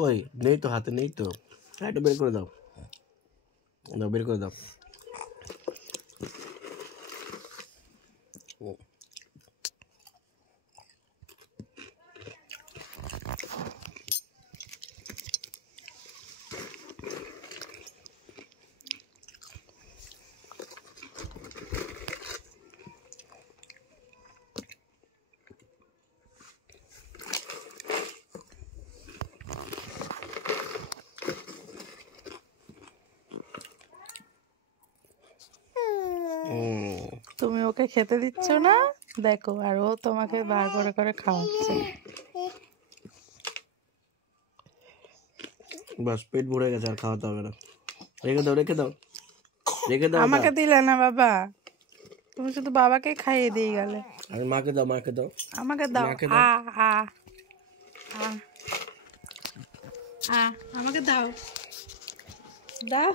কই নেই তো, হাতে নেই তো। এটা বের করে দাও, দাও বের করে দাও। তুমি ওকে খেতে দিচ্ছ না, দেখো, আর ও তোমাকে বার করে করে খাওয়াচ্ছে। বাস পেট ভরে গেছে, আর খাওয়াতে হবে না। রেখে দাও, রেখে দাও, রেখে দাও। আমাকে দিলে না বাবা, তুমি শুধু বাবাকে খাইয়ে দিয়ে গেলে। আর মাকে দাও, মাকে দাও, আমাকে দাও। আ আ আ আ আমাকে দাও, দাও।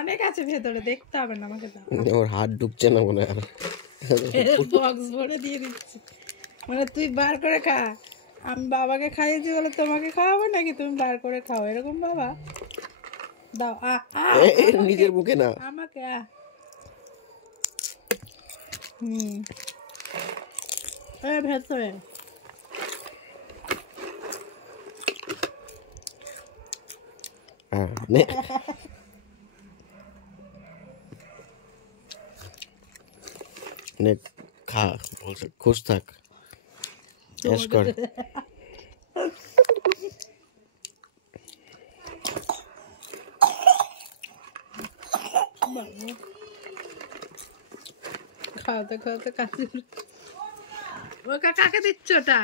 অনেক আছে ভেতরে, দেখতে হবে না, আমাকে দাও। ওর হাত ঢুকছে না মনে হয়। বক্স ভরে দিয়ে দিচ্ছি, মানে তুই বার করে খা। আমি বাবাকে খাইয়েছি বলে তোমাকে খাওয়াবো নাকি? তুমি বার করে খাও, এরকম বাবা। দাও। নিজের মুখে না, আমাকে। ভেতরে নে খা, বলছে খুশ থাক, এস কর। খাওয়াতে খাওয়াতে কাছে। ওকে কাকে দিচ্ছ ওটা?